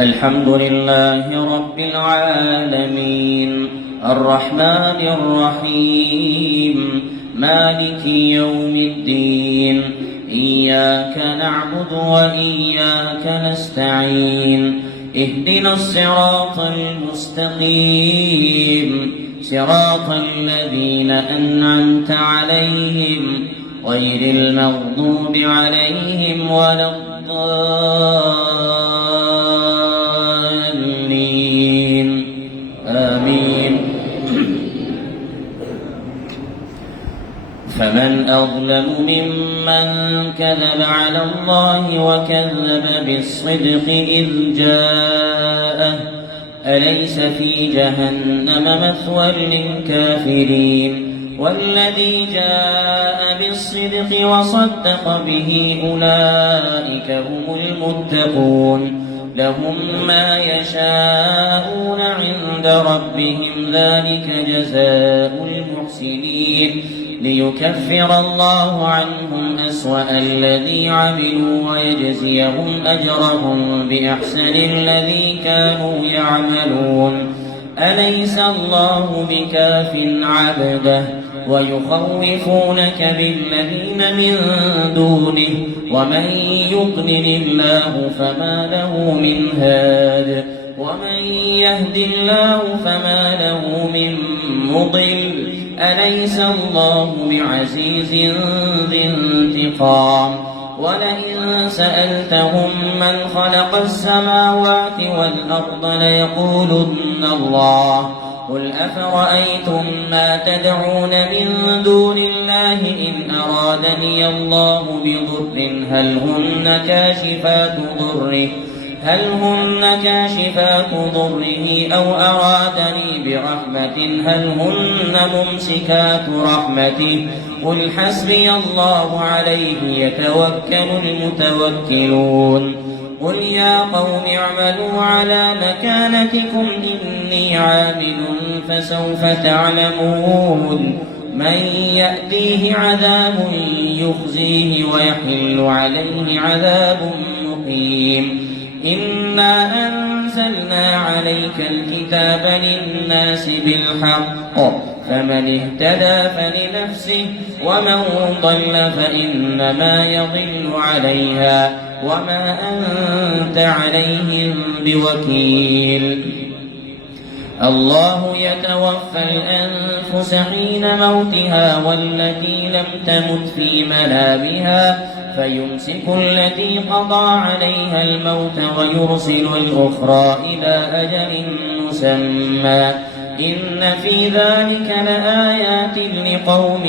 الحمد لله رب العالمين الرحمن الرحيم مالك يوم الدين إياك نعبد وإياك نستعين اهدنا الصراط المستقيم صراط الذين أنعمت عليهم غير المغضوب عليهم ولا الضالين آمين. فمن أظلم ممن كذب على الله وكذب بالصدق إذ جاءه أليس في جهنم مثوى للكافرين والذي جاء بالصدق وصدق به أولئك هم المتقون لهم ما يشاءون عند ربهم ذلك جزاء المحسنين ليكفر الله عنهم أسوأ الذي عملوا ويجزيهم أجرهم بأحسن الذي كانوا يعملون أليس الله بكاف عبده ويخوفونك بالذين من دونه ومن يضلل الله فما له من هاد ومن يهد الله فما له من مضل أليس الله بعزيز ذي انتقام ولئن سألتهم من خلق السماوات والأرض ليقولن الله قل أفرأيتم ما تدعون من دون الله إن أرادني الله بضر هل هن كاشفات ضره أو أرادني برحمة هل هن ممسكات رحمته قل حسبي الله عليه يتوكل المتوكلون قل يا قوم اعملوا على مكانتكم إني عامل فسوف تعلمون من يأتيه عذاب يخزيه ويحل عليه عذاب مقيم إنا أنزلنا عليك الكتاب للناس بالحق فمن اهتدى فلنفسه ومن ضل فإنما يضل عليها وما أنت عليهم بوكيل الله يتوفى الأنفس حين موتها والتي لم تمت في منامها فيمسك التي قضى عليها الموت ويرسل الأخرى إلى أجل مسمى إن في ذلك لآيات لقوم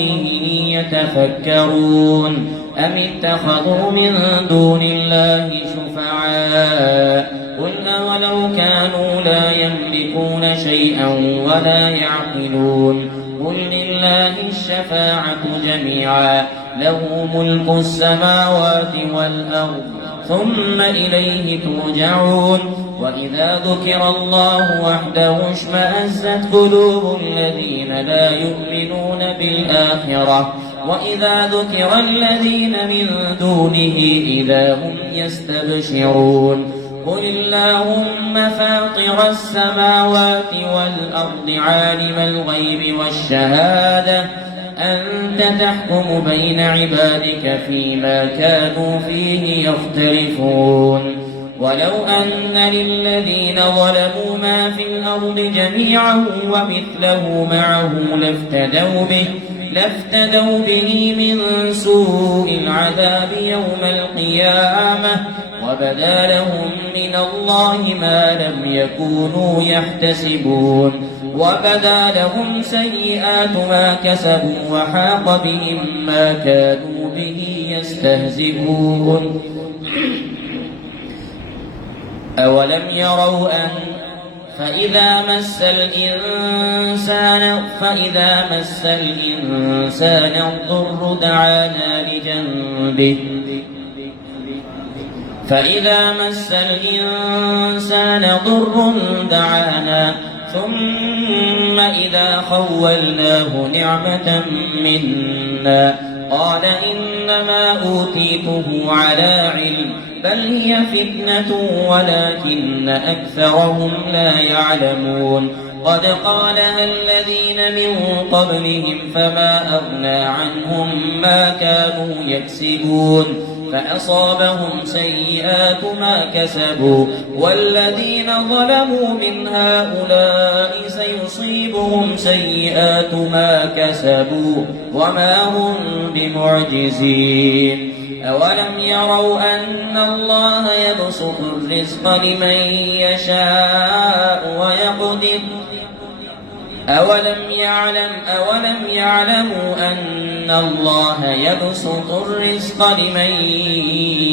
يتفكرون أم اتخذوا من دون الله شفعاء قل أولو كانوا لا يملكون شيئا ولا يعقلون قل لله الشفاعة جميعا له ملك السماوات والأرض ثم إليه ترجعون وإذا ذكر الله وحده اشمأزت قلوب الذين لا يؤمنون بالآخرة وإذا ذكر الذين من دونه إذا هم يستبشرون قل اللهم فاطر السماوات والأرض عالم الغيب والشهادة أنت تحكم بين عبادك فيما كانوا فيه يختلفون ولو أن للذين ظلموا ما في الأرض جميعا ومثله معه لافتدوا به من سوء العذاب يوم القيامة وبدا لهم من الله ما لم يكونوا يحتسبون وبدا لهم سيئات ما كسبوا وحاق بهم ما كانوا به يستهزئون أولم يروا أن فإذا مس الإنسان الضر دعانا لجنبه ثم إذا خولناه نعمة منا قال إنما أوتيته على علم بل هي فتنة ولكن أكثرهم لا يعلمون قد قالها الذين من قبلهم فما أغنى عنهم ما كانوا يكسبون فأصابهم سيئات ما كسبوا والذين ظلموا من هؤلاء سيصيبهم سيئات ما كسبوا وما هم بمعجزين أولم يروا أن الله يبسط الرزق لمن يشاء ويقدر أولم يعلموا أن الله يبسط الرزق لمن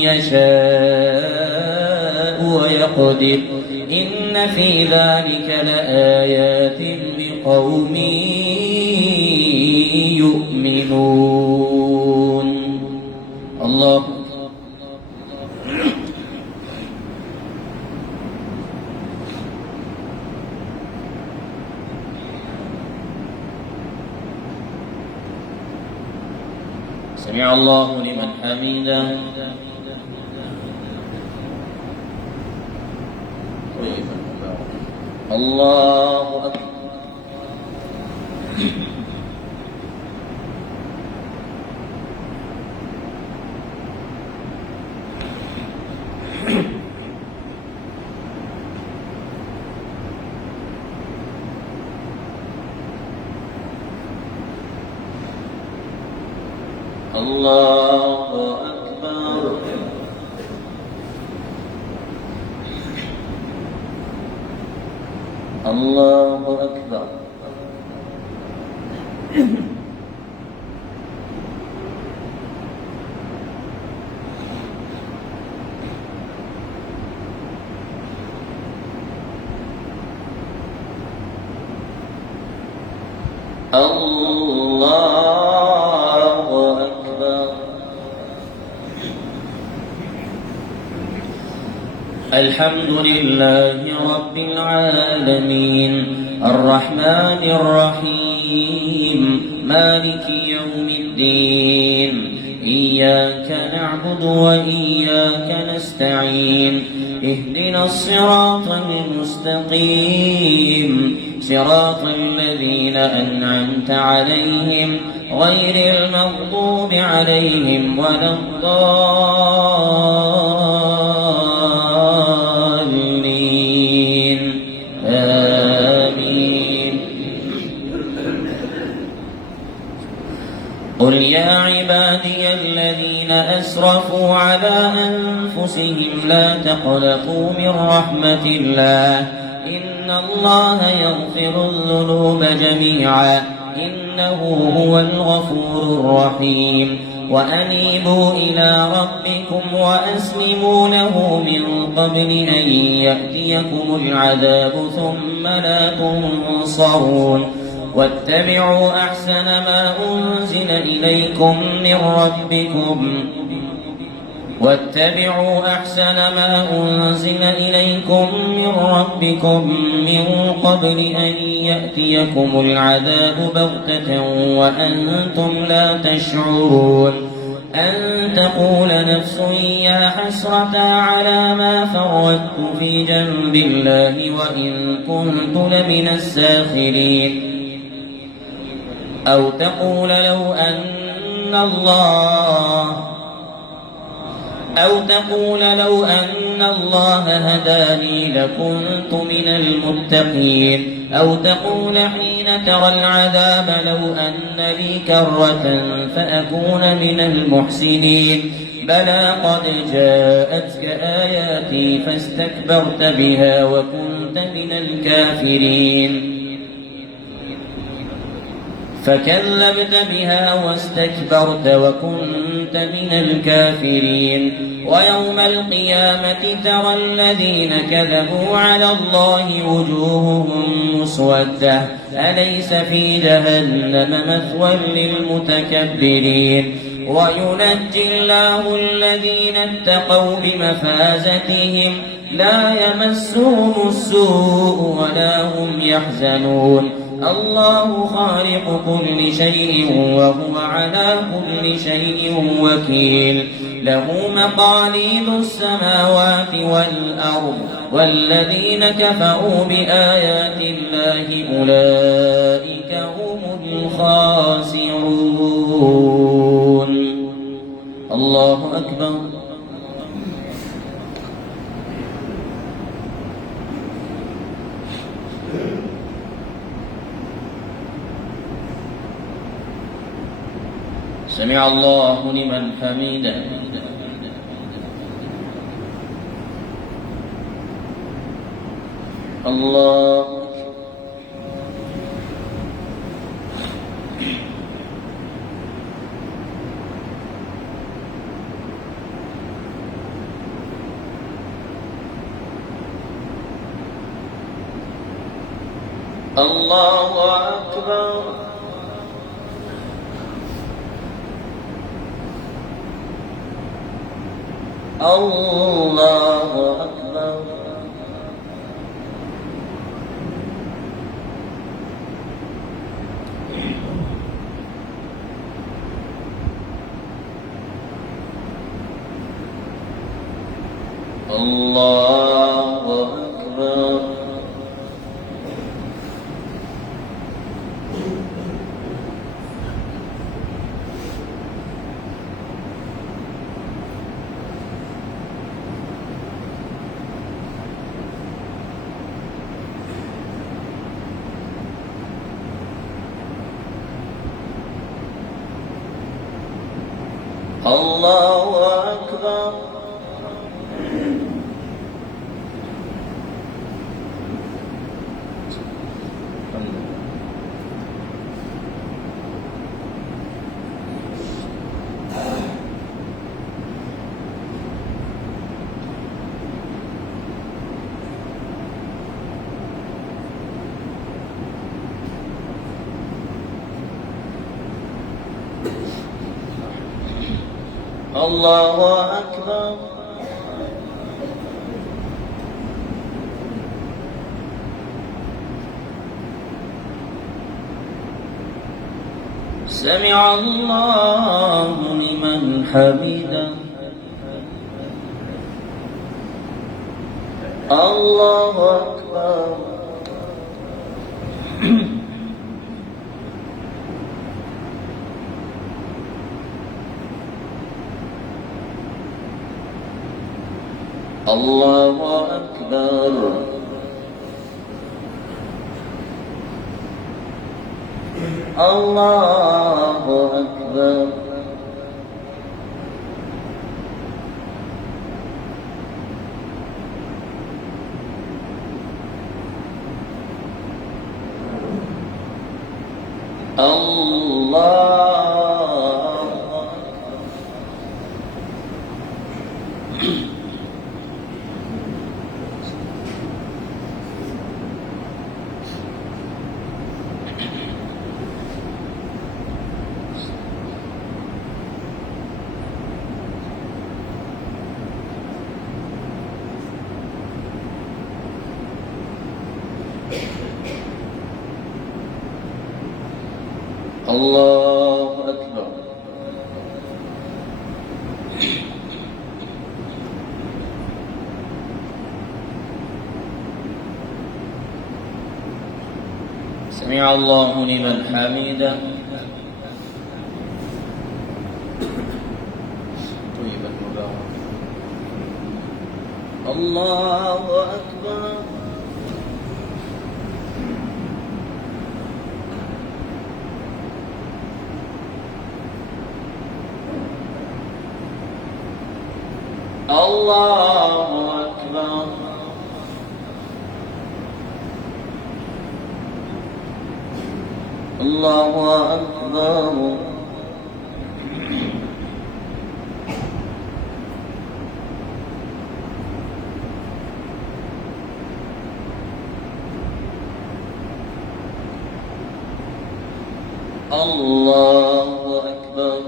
يشاء ويقدر إن في ذلك لآيات لقوم يؤمنون الله سمع الله لمن حمده الله أكبر الله أكبر الله أكبر الحمد لله رب العالمين الرحمن الرحيم مالك يوم الدين إياك نعبد وإياك نستعين اهدنا الصراط المستقيم صراط الذين أنعمت عليهم غير المغضوب عليهم ولا الضالين آمين. قل يا عبادي الذين أسرفوا على أنفسهم لا تقنطوا من رحمة الله إن الله يغفر الذنوب جميعا إنه هو الغفور الرحيم وأنيبوا إلى ربكم وأسلموا له من قبل أن يأتيكم العذاب ثم لا تنصرون واتبعوا أحسن ما أنزل إليكم من ربكم من قبل أن يأتيكم العذاب بغتة وأنتم لا تشعرون أن تقول نفس يا حسرة على ما فرطت في جنب الله وإن كنت لمن الساخرين أو تقول لو أن الله هداني لكنت من المتقين أو تقول حين ترى العذاب لو أن لي كرة فأكون من المحسنين بلى قد جاءتك آياتي فاستكبرت بها وكنت من الكافرين فكذبت بها واستكبرت وكنت من الكافرين ويوم القيامة ترى الذين كذبوا على الله وجوههم مسودة أليس في جهنم مثوى للمتكبرين وينجي الله الذين اتقوا بمفازتهم لا يمسهم السوء ولا هم يحزنون الله خالق كل شيء وهو على كل شيء وكيل له مقاليد السماوات والأرض والذين كفروا بآيات الله أولئك هم الخاسرون. الله أكبر. سمع الله لمن حمده. الله. الله أكبر. الله أكبر. الله أكبر. الله أكبر. الله أكبر. سمع الله لمن حمده. الله أكبر. الله أكبر. الله أكبر. الله. الله أكبر. سمع الله لمن حمده. طيبا مبارك. الله أكبر. الله أكبر. الله أكبر. الله أكبر.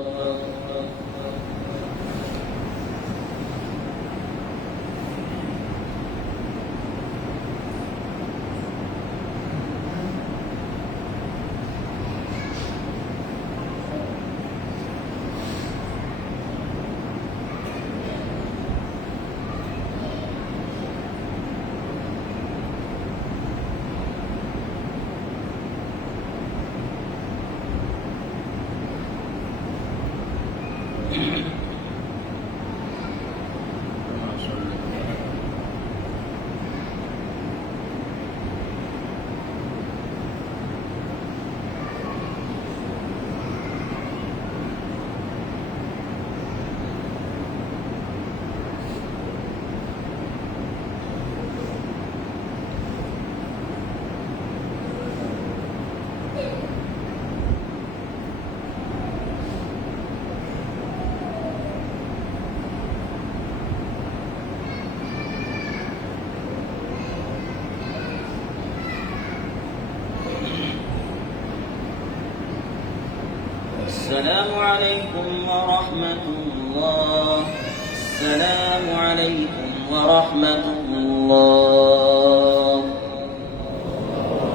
السلام عليكم ورحمة الله. السلام عليكم ورحمة الله.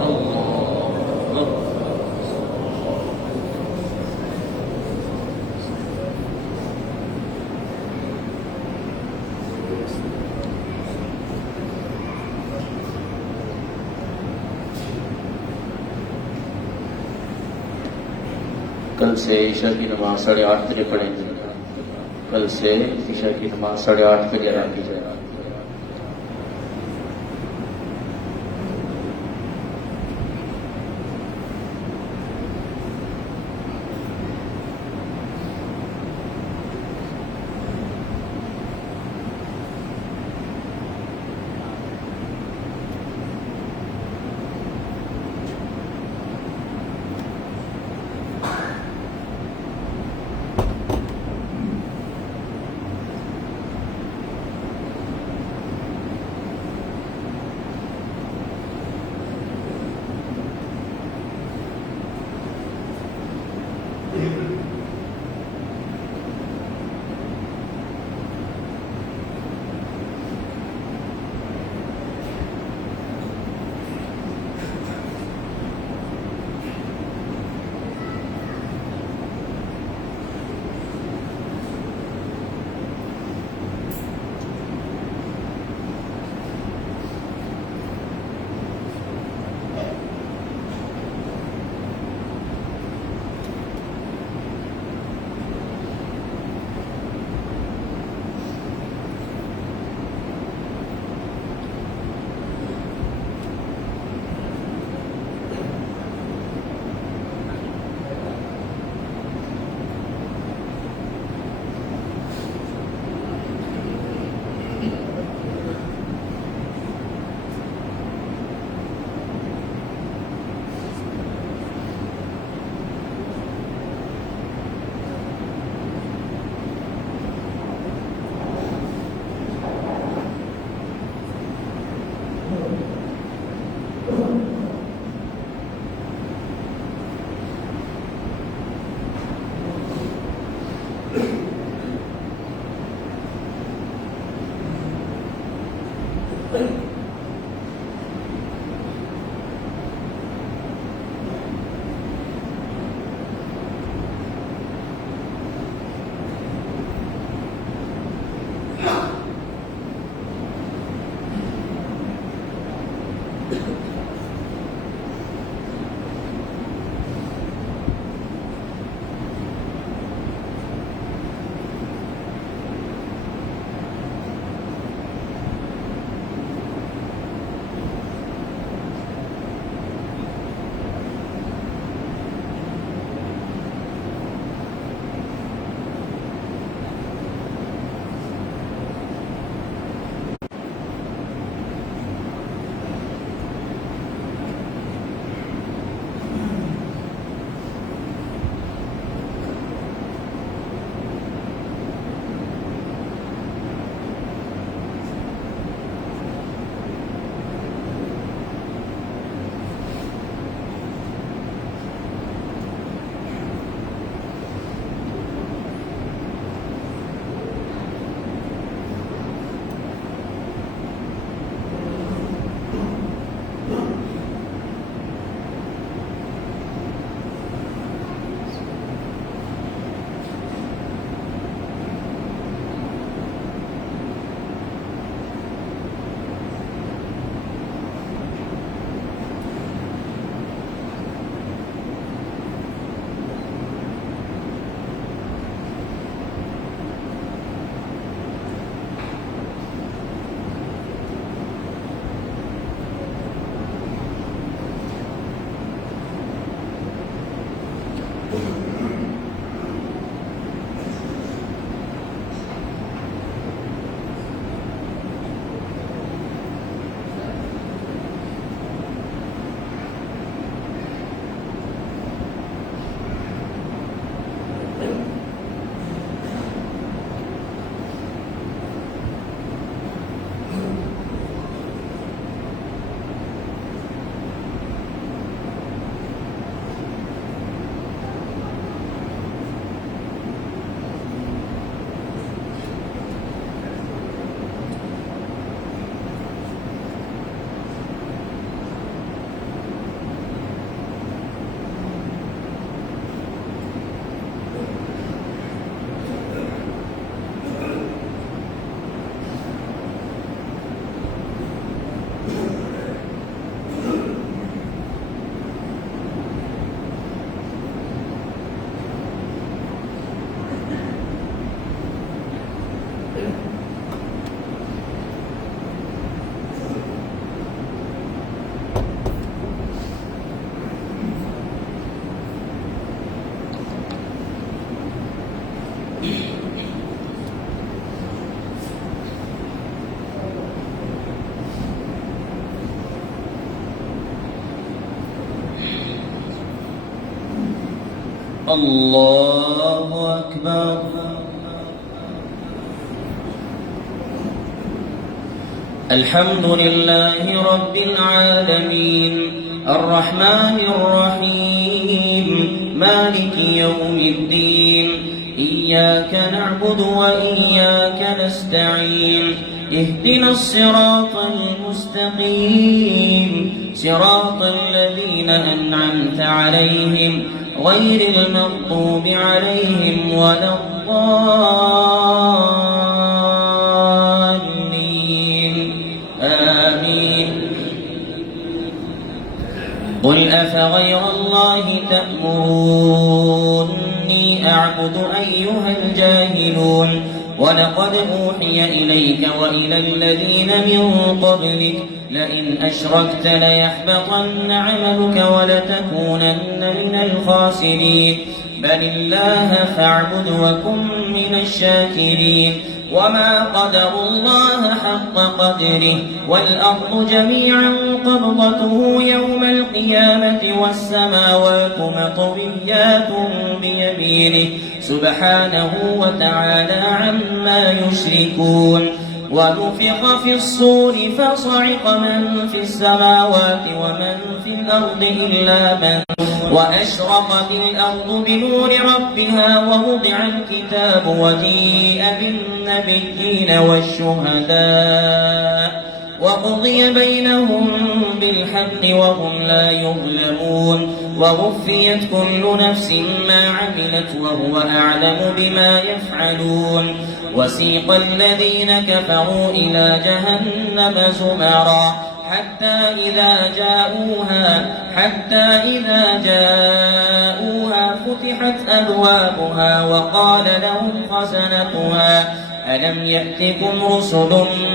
الله أكبر. कल से ईशा की नमाज 8:30 बजे पढ़ेंगे। कल से ईशा की नमाज 8:30 बजे रखी जाएगी। الله أكبر. الحمد لله رب العالمين الرحمن الرحيم مالك يوم الدين إياك نعبد وإياك نستعين اهدنا الصراط المستقيم صراط الذين أنعمت عليهم غير المغضوب عليهم ولا الضالين آمين. قل أفغير الله تأمروني أعبد أيها الجاهلون ولقد أوحي إليك وإلى الذين من قبلك لئن أشركت ليحبطن عملك ولتكونن من الخاسرين بل الله فاعبد وكن من الشاكرين وما قدروا الله حق قدره والأرض جميعا قبضته يوم القيامة والسماوات مطويات بيمينه سبحانه وتعالى عما يشركون. ونفخ في الصور فصعق من في السماوات ومن في الأرض إلا من وأشرقت الأرض بنور ربها ووضع الكتاب وجيء بالنبيين والشهداء وقضي بينهم بالحق وهم لا يظلمون ووفيت كل نفس ما عملت وهو أعلم بما يفعلون. وسيق الذين كفروا إلى جهنم زمرا حتى إذا جاءوها فتحت أبوابها وقال لهم خزنتها ألم يأتكم رسل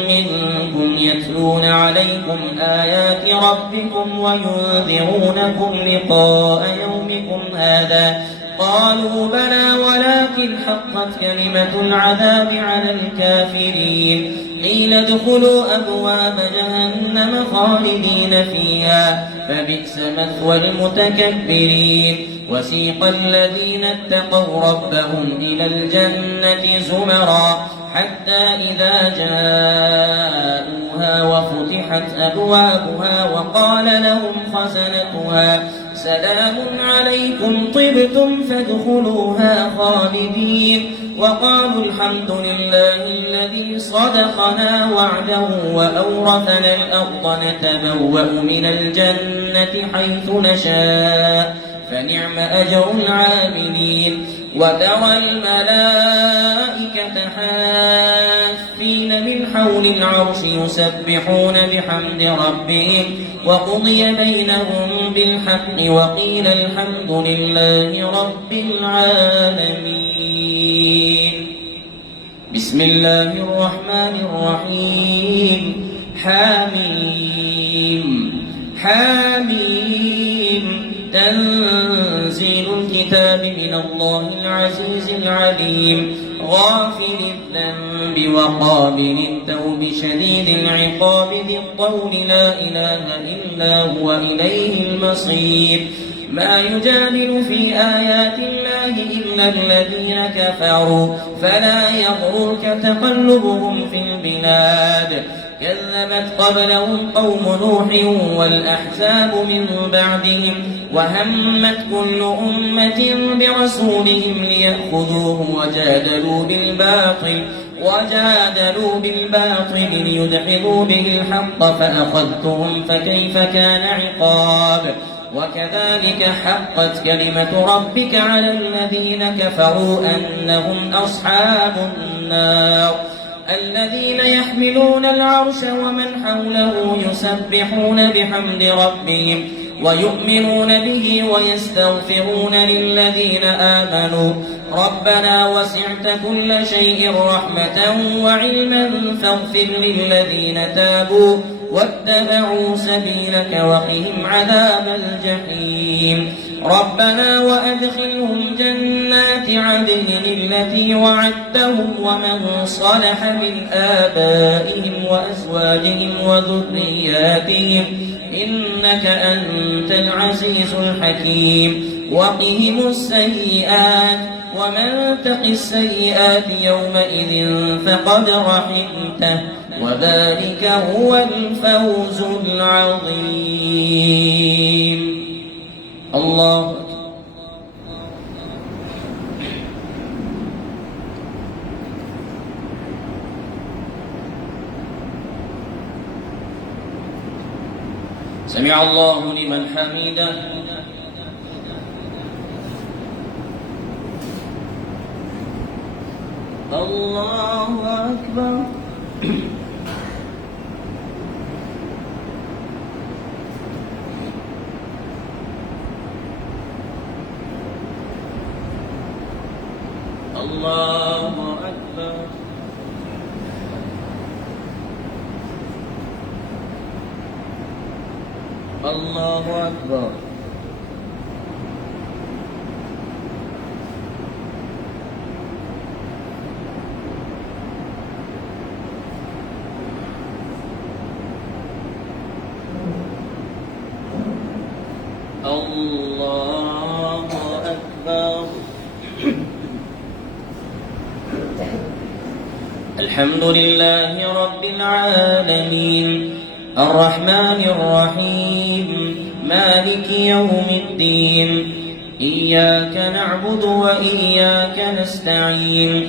منكم يتلون عليكم آيات ربكم وينذرونكم لقاء يومكم هذا قالوا بلى ولكن حقت كلمة العذاب على الكافرين قيل ادخلوا أبواب جهنم خالدين فيها فبئس مثوى المتكبرين. وسيق الذين اتقوا ربهم إلى الجنة زمرا حتى إذا جاءوها وفتحت أبوابها وقال لهم خزنتها سلام عليكم طبتم فادخلوها خالدين وقالوا الحمد لله الذي صدقنا وعده وأورثنا الأرض نتبوأ من الجنة حيث نشاء فنعم أجر العاملين. وترى الملائكة حافين من حول العرش يسبحون بحمد ربهم وقضي بينهم بالحق وقيل الحمد لله رب العالمين. بسم الله الرحمن الرحيم حاميم حاميم تنزيل الكتاب من الله العزيز العليم غافل الذنب وقابل التوب شديد العقاب ذي الطول لا إله إلا هو إليه المصير. ما يجادل في آيات الله إلا الذين كفروا فلا يغررك تقلبهم في البلاد كذبت قبلهم قوم نوح والأحزاب من بعدهم وهمت كل أمة برسولهم ليأخذوه وجادلوا بالباطل ليدحضوا به الحق فأخذتهم فكيف كان عقاب. وكذلك حقت كلمة ربك على الذين كفروا أنهم أصحاب النار الذين يحملون العرش ومن حوله يسبحون بحمد ربهم ويؤمنون به ويستغفرون للذين آمنوا ربنا وسعت كل شيء رحمة وعلما فاغفر للذين تابوا واتبعوا سبيلك وقهم عذاب الجحيم. ربنا وأدخلهم جنات عدن التي وعدتهم ومن صلح من آبائهم وأزواجهم وذرياتهم إنك أنت العزيز الحكيم. وقهم السيئات ومن تق السيئات يومئذ فقد رحمته وذلك هو الفوز العظيم. الله أكبر. سمع الله لمن حمده. الله أكبر. الله أكبر. الله أكبر. الله أكبر. الحمد لله رب العالمين الرحمن الرحيم مالك يوم الدين إياك نعبد وإياك نستعين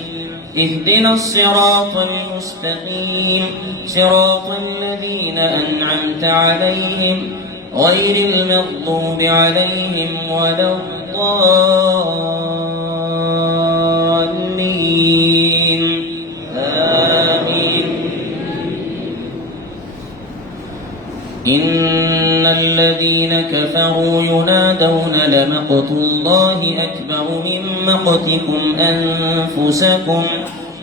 اهدنا الصراط المستقيم صراط الذين أنعمت عليهم غير المغضوب عليهم ولا الضالين آمين. إن الذين كفروا ينادون لمقت الله أكبر من مقتكم أنفسكم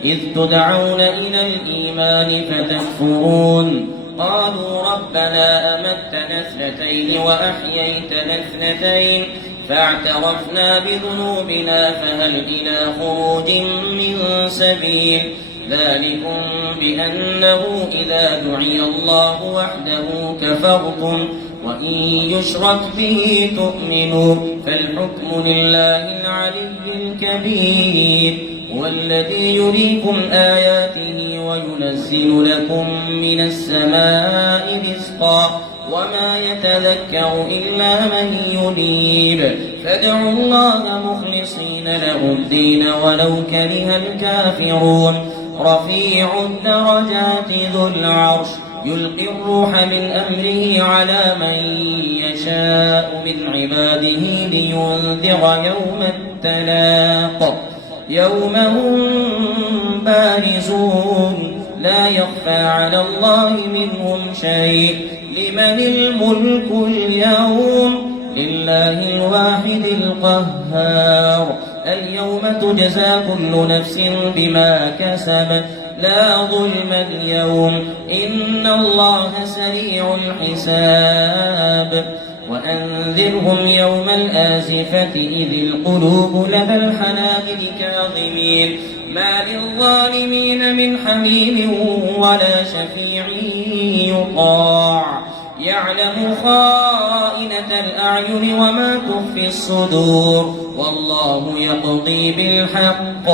إذ تدعون إلى الإيمان فتكفرون قالوا ربنا أمتنا اثنتين وأحييتنا اثنتين فاعترفنا بذنوبنا فهل إلى خروج من سبيل ذلكم بأنه إذا دعي الله وحده كفرتم وإن يشرك به تؤمنوا فالحكم لله العلي الكبير هو الذي يريكم آياته وينزل لكم من السماء رزقا وما يتذكر إلا من ينيب فادعوا الله مخلصين له الدين ولو كره الكافرون رفيع الدرجات ذو العرش يلقي الروح من أمره على من يشاء من عباده لينذر يوم التلاق يوم هم بارزون لا يخفى على الله منهم شيء لمن الملك اليوم لله الواحد القهار اليوم تجزى كل نفس بما كسبت لا ظلم اليوم إن الله سريع الحساب وأنذرهم يوم الآزفة إذ القلوب لدى الحناجر كاظمين ما للظالمين من حميم ولا شفيع يطاع يعلم خائنة الأعين وما تخفي الصدور والله يقضي بالحق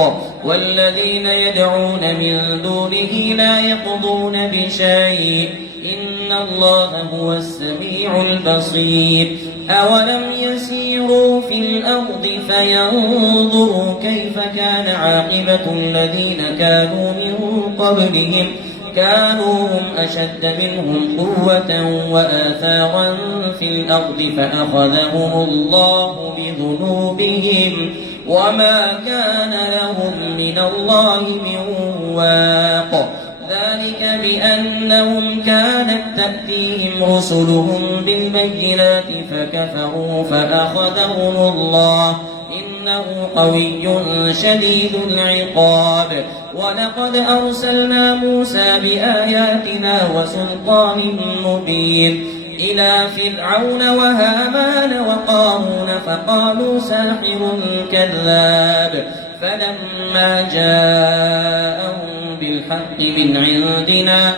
والذين يدعون من دونه لا يقضون بشيء إن الله هو السميع البصير أولم يسيروا في الأرض فينظروا كيف كان عاقبة الذين كانوا من قبلهم كانوا هم أشد منهم قوة وآثارا في الأرض فأخذهم الله بذنوبهم وما كان لهم من الله من واق ذلك بأنهم كانت تأتيهم رسلهم بالبينات فكفروا فأخذهم الله إنه قوي شديد العقاب ولقد أرسلنا موسى بآياتنا وسلطان مبين إلى فرعون وهامان وقارون فقالوا ساحر كذاب فلما جاءهم بالحق من عندنا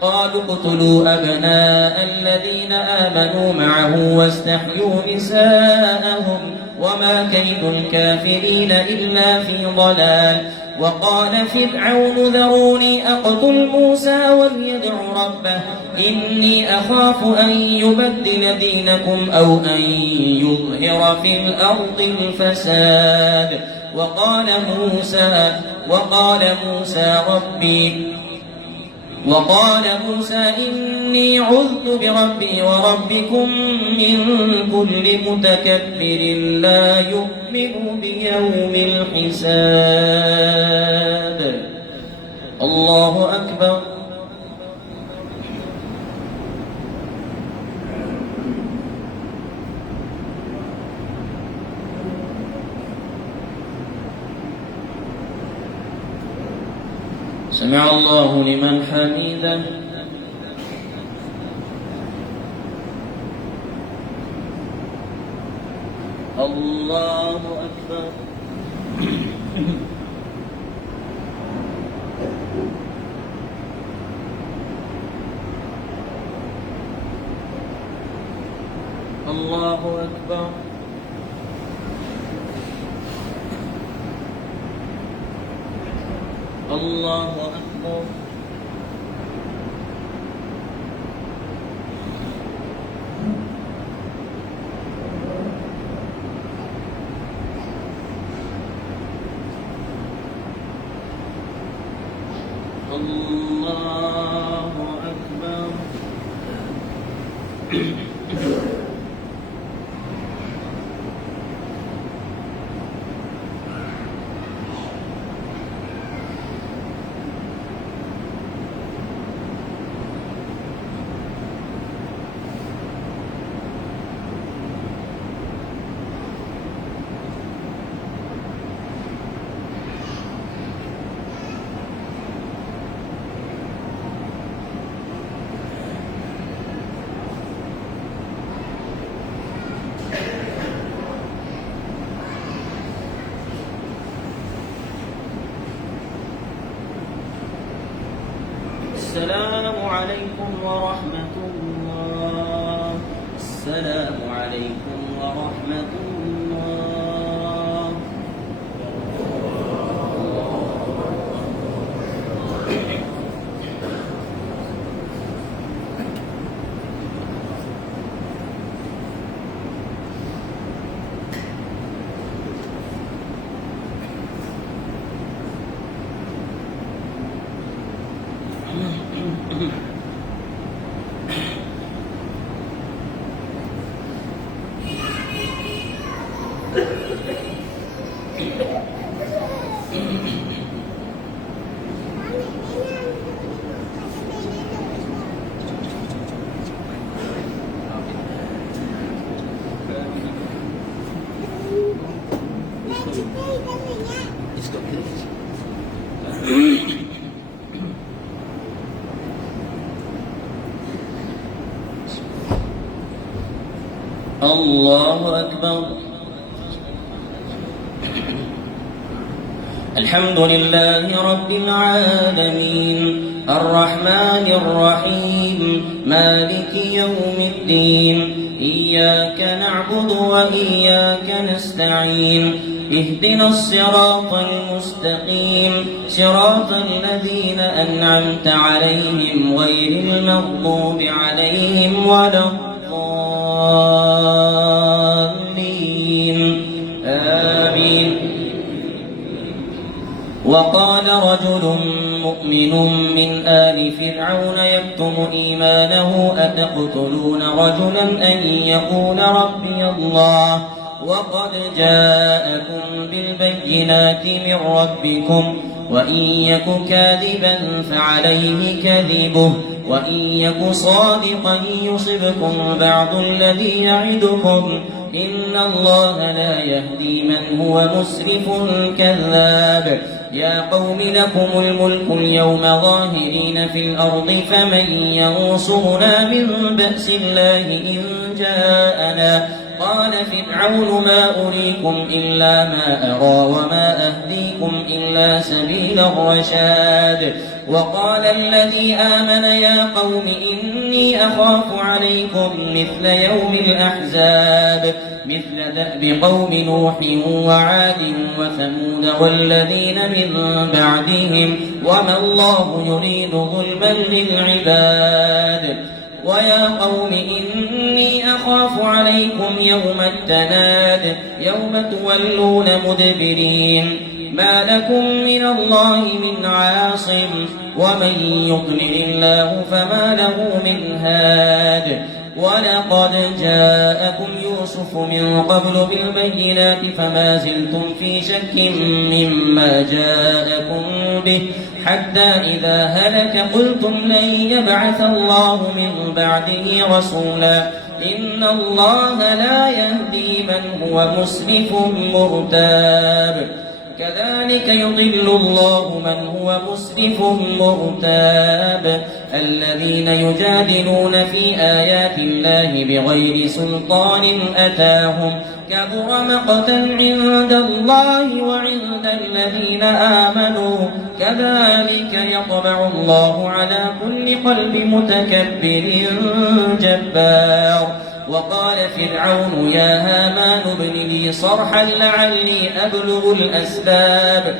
قالوا اقتلوا أبناء الذين آمنوا معه واستحيوا نساءهم وما كيد الكافرين إلا في ضلال. وقال فرعون ذروني أقتل موسى وليدع ربه إني أخاف أن يبدل دينكم أو أن يظهر في الأرض الفساد. وقال موسى إني عذت بربي وربكم من كل متكبر لا يؤمن بيوم الحساب. الله أكبر. سمع الله لمن حمده. الله أكبر. الله أكبر. الله أكبر. الله أكبر. السلام عليكم ورحمة الله. السلام عليكم ورحمة الله. الله أكبر. الحمد لله رب العالمين الرحمن الرحيم مالك يوم الدين إياك نعبد وإياك نستعين اهدنا الصراط المستقيم صراط الذين أنعمت عليهم غير المغضوب عليهم ولا الضالين آمين. وقال رجل مؤمن من آل فرعون يكتم إيمانه أتقتلون رجلا أن يقول ربي الله وقد جاءكم بالبينات من ربكم وإن يك كاذبا فعليه كذبه وإن يك صادقا يصبكم بعض الذي يعدكم إن الله لا يهدي من هو مسرف كذاب. يا قوم لكم الملك اليوم ظاهرين في الأرض فمن ينصرنا من بأس الله إن جاءنا. قال فرعون ما أريكم إلا ما أرى وما أهديكم إلا سبيل الرشاد. وقال الذي آمن يا قوم إني أخاف عليكم مثل يوم الأحزاب العذاب مثل دأب قوم نوح وعاد وثمود والذين من بعدهم وما الله يريد ظلما للعباد ويا قوم إني أخاف عليكم يوم التناد يوم تولون مدبرين ما لكم من الله من عاصم ومن يضلل الله فما له من هاد ولقد جاءكم يوسف من قبل بالبينات فما زلتم في شك مما جاءكم به حتى إذا هلك قلتم لن يبعث الله من بعده رسولا إن الله لا يهدي من هو مسرف مرتاب كذلك يضل الله من هو مسرف مرتاب الذين يجادلون في آيات الله بغير سلطان أتاهم كبر مقتا عند الله وعند الذين آمنوا كذلك يطبع الله على كل قلب متكبر جبار وقال فرعون يا هامان ابن لي صرحا لعلي أبلغ أسباب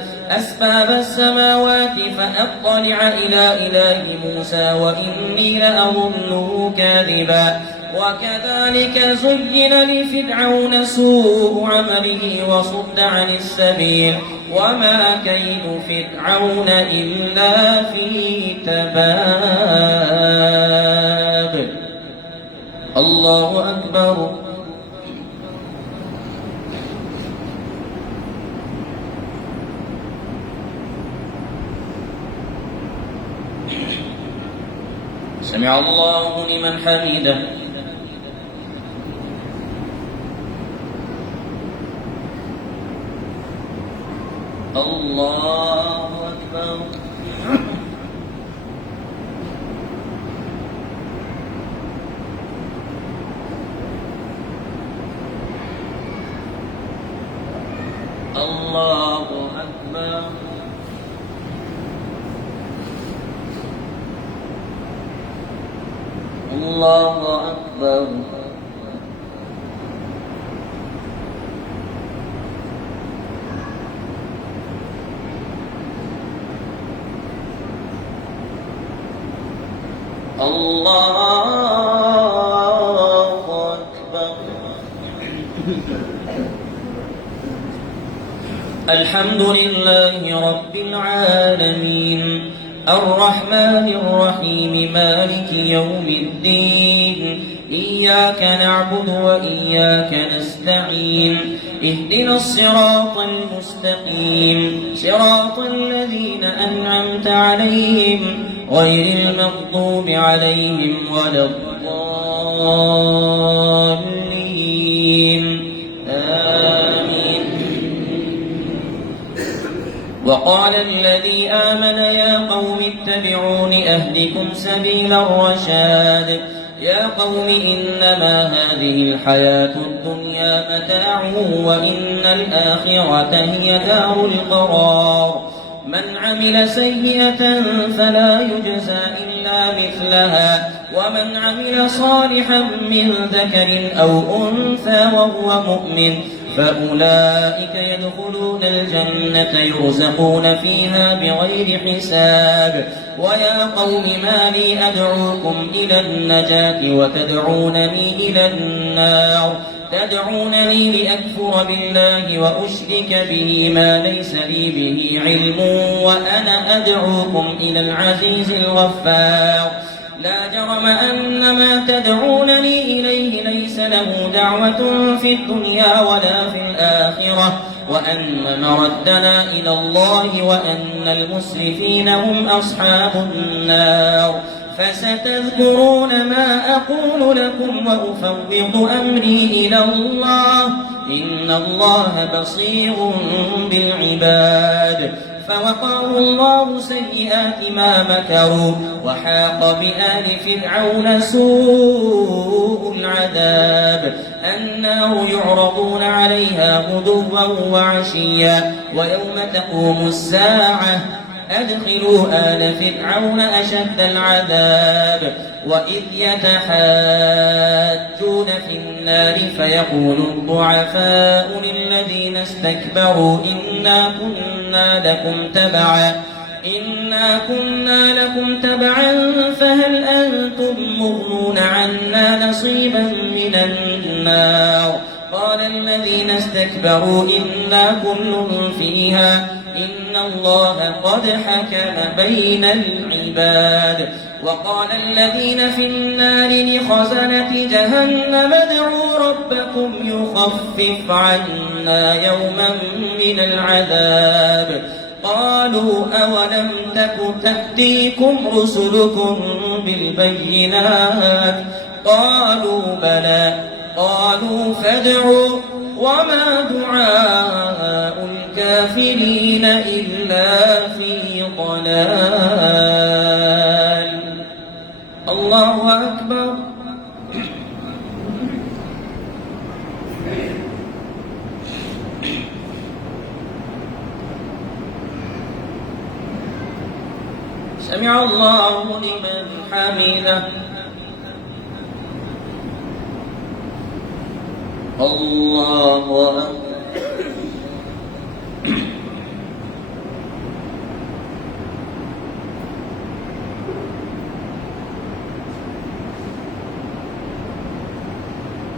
السماوات فأطلع إلى إله موسى وإني لأظنه كاذبا وكذلك زين لفرعون سوء عمله وصد عن السبيل وما كيد فرعون إلا في تباب الله أكبر سمع الله لمن حمده الله أكبر الله أكبر الله أكبر الله أكبر الحمد لله رب العالمين الرحمن الرحيم مالك يوم الدين إياك نعبد وإياك نستعين اهدنا الصراط المستقيم صراط الذين أنعمت عليهم غير المغضوب عليهم ولا الضالين آمين وقال الذي آمن يا قوم اتبعون أهدكم سبيل الرشاد يا قوم إنما هذه الحياة الدنيا متاع وإن الآخرة هي دار القرار من عمل سيئة فلا يجزى إلا مثلها ومن عمل صالحا من ذكر أو أنثى وهو مؤمن فأولئك يدخلون الجنة يرزقون فيها بغير حساب ويا قوم ما لي أدعوكم إلى النجاة وتدعونني إلى النار تدعونني لأكفر بالله وأشرك به ما ليس لي به علم وأنا أدعوكم إلى العزيز الغفار لا جرم أن ما تدعونني إليه ليس له دعوة في الدنيا ولا في الآخرة وأن مردنا إلى الله وأن المسرفين هم أصحاب النار فستذكرون ما أقول لكم وأفوض أمري إلى الله إن الله بصير بالعباد فوقاه الله سيئات ما مكروا وحاق بآل فرعون سوء العذاب النار يعرضون عليها غدوا وعشيا ويوم تقوم الساعة أدخلوا آل فرعون أشد العذاب وإذ يتحاجون في النار فيقول الضعفاء للذين استكبروا إنا كنا لكم تبعا فهل أنتم مغنون عنا نصيبا من النار قال الذين استكبروا إنا كل فيها إن الله قد حكم بين العباد وقال الذين في النار لخزنة جهنم ادعوا ربكم يخفف عنا يوما من العذاب قالوا أولم تك تأتيكم رسلكم بالبينات قالوا بلى قالوا فادعوا وما دعاء الكافرين إلا في ضلال الله أكبر سمع الله لمن حمده الله أكبر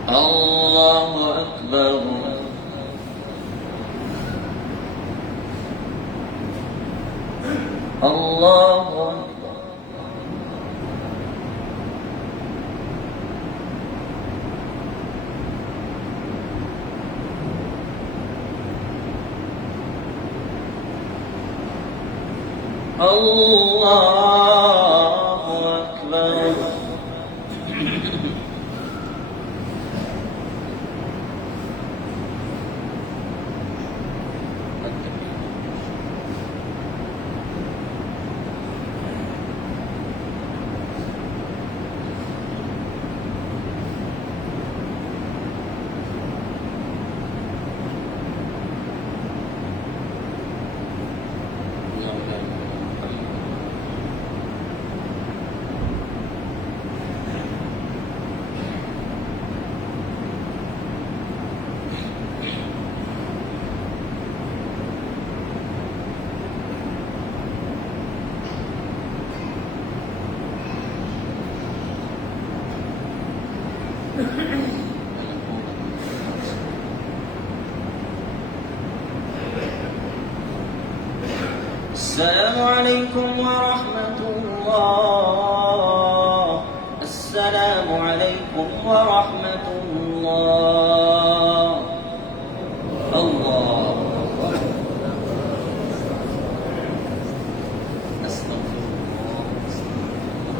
الله أكبر الله أكبر الله أكبر السلام عليكم ورحمة الله السلام عليكم ورحمة الله الله أستغفر الله